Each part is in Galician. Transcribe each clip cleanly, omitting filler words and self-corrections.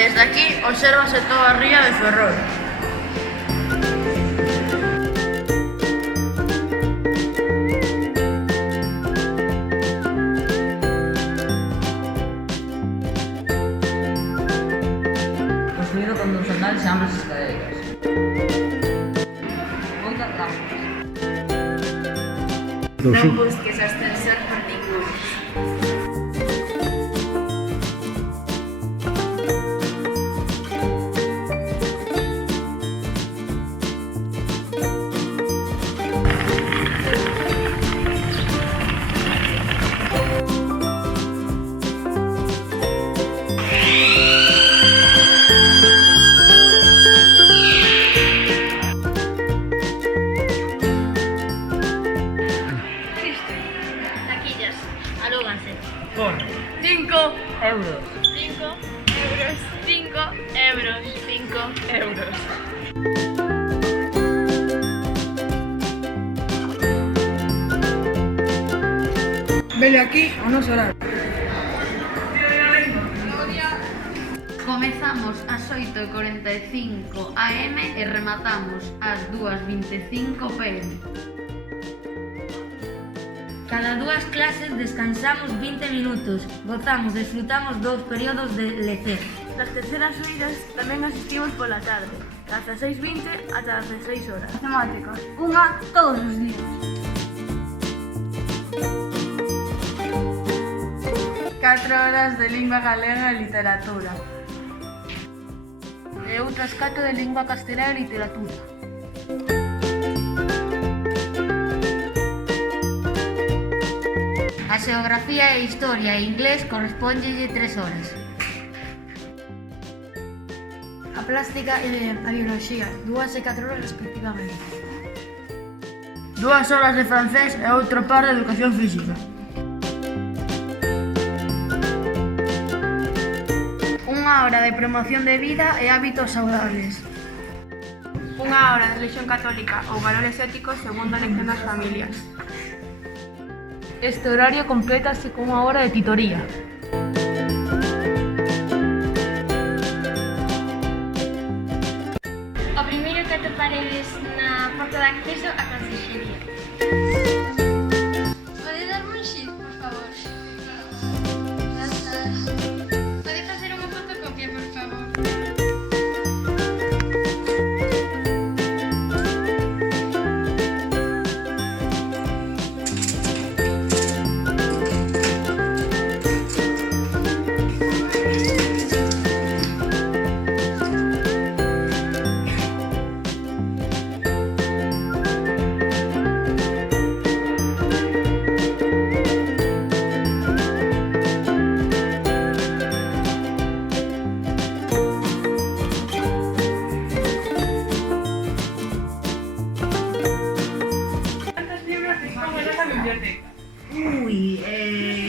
Desde aquí obsérvase toda a ría de Ferrol. Construído con dos andares e ambas escaleiras. Moitas rampas. Non busques ascensor por ningún. Taquillas, alóganse. Por 5 euros. 5 euros. 5 euros. 5 euros. Vele aquí o noso horario. Comezamos ás 8:45 am e rematamos ás 2:25 pm. Cada dúas clases descansamos 20 minutos, gozamos, disfrutamos dous períodos de lecer. Nas terceras feiras tamén asistimos pola tarde, das 16:20 ata as 16 horas. Matemáticas, unha todos os días. 4 horas de lingua galega e literatura. E outras 4 de lingua castelá e literatura. A xeografía e historia e inglés correspóndelle 3 horas. A plástica e a bioloxía, 2 e 4 horas respectivamente. 2 horas de francés e outro par de educación física. Unha hora de promoción de vida e hábitos saudables. Unha hora de religión católica ou valores éticos segundo a lección das familias. Este horario complétase cunha hora de titoría. O primeiro que atoparedes na porta de acceso á consellería. Pode darme un xit, por favor? Grazas. Pode facer unha fotocopia, por favor?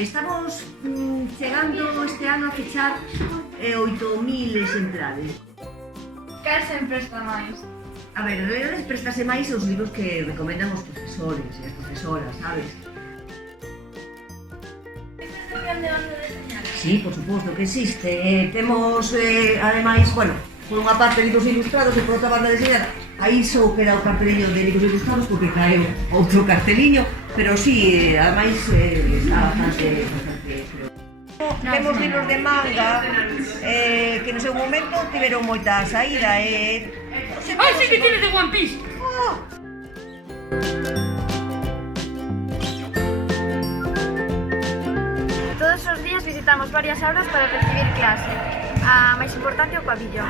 Estamos chegando este ano a fechar 8.000 exemplares. Cal se empresta máis? A ver, en realidad préstase máis os libros que recomendan os profesores e as profesoras, sabes? Este é de banda deseñada? Sí, por suposto que existe. Temos, ademais, bueno, por unha parte libros ilustrados e por outra banda deseñada. Aí só queda o carteliño de libros ilustrados porque caeu outro carteliño, pero sí, ademais está bastante creo. Temos libros de manga que no seu momento tiveron moita saída e... ¡Ay, sí que tienes de One Piece! Todos os días visitamos varias aulas para recibir clase. A máis importante é o pabillón.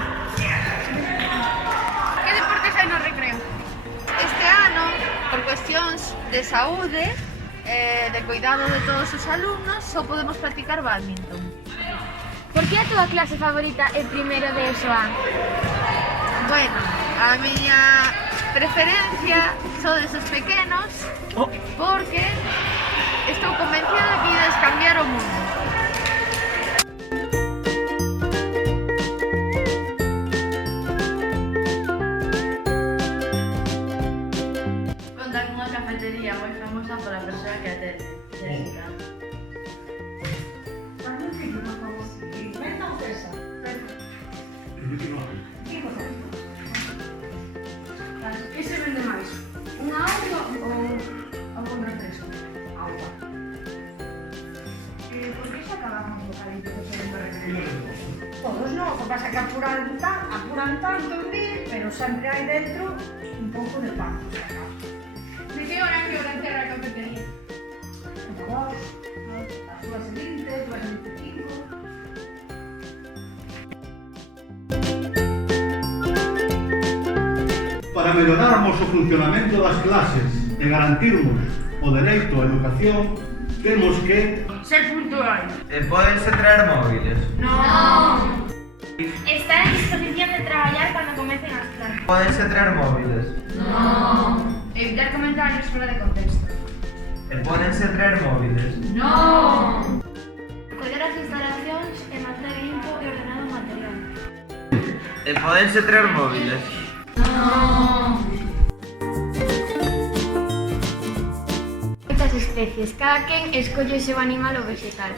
Que deportes hai no recreo? Este ano, por cuestións de saúde e de cuidado de todos os alumnos, só podemos practicar bádminton. Por que a túa clase favorita é primeiro de ESO A? Bueno, a miña preferencia son esos pequenos porque estou convencida de que ides cambiar o mundo. Conta cunha cafetería moi famosa pola persoa que atende, Jessica. estaban os bocaditos de segundo recreo. Todos non, o que pasa que apuran tanto en mí, pero sempre hai dentro un pouco de pan. ¿De qué hora a qué hora cierra la cafetería? As 2:20, 2:25. Para mellorarmos o funcionamento das clases e garantirmos o dereito á educación, temos que Ser puntual. Pódense traer móviles. No. Estar en disposición de traballar cando comecen as clases. Pódense traer móviles. Evitar comentarios fuera de contexto. Pódense traer móviles. Coller as instalacións e manter limpo e ordenado o material. Pódense traer móviles. Moitas especies, cada quen escolle o seu animal ou vegetal.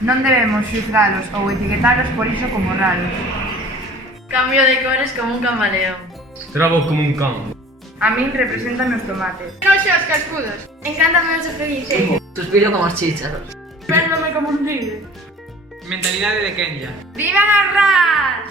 Non debemos xuzgalos ou etiquetalos por iso como raros. Cambio de cores como un camaleón. Trabo como un can. A min representan os tomates. Non seas cascudos. Encántame o desperdicios. Suspiro como as chícharos. Pérdome como un tigre. Mentalidade de Kenya. ¡Vivan as ras!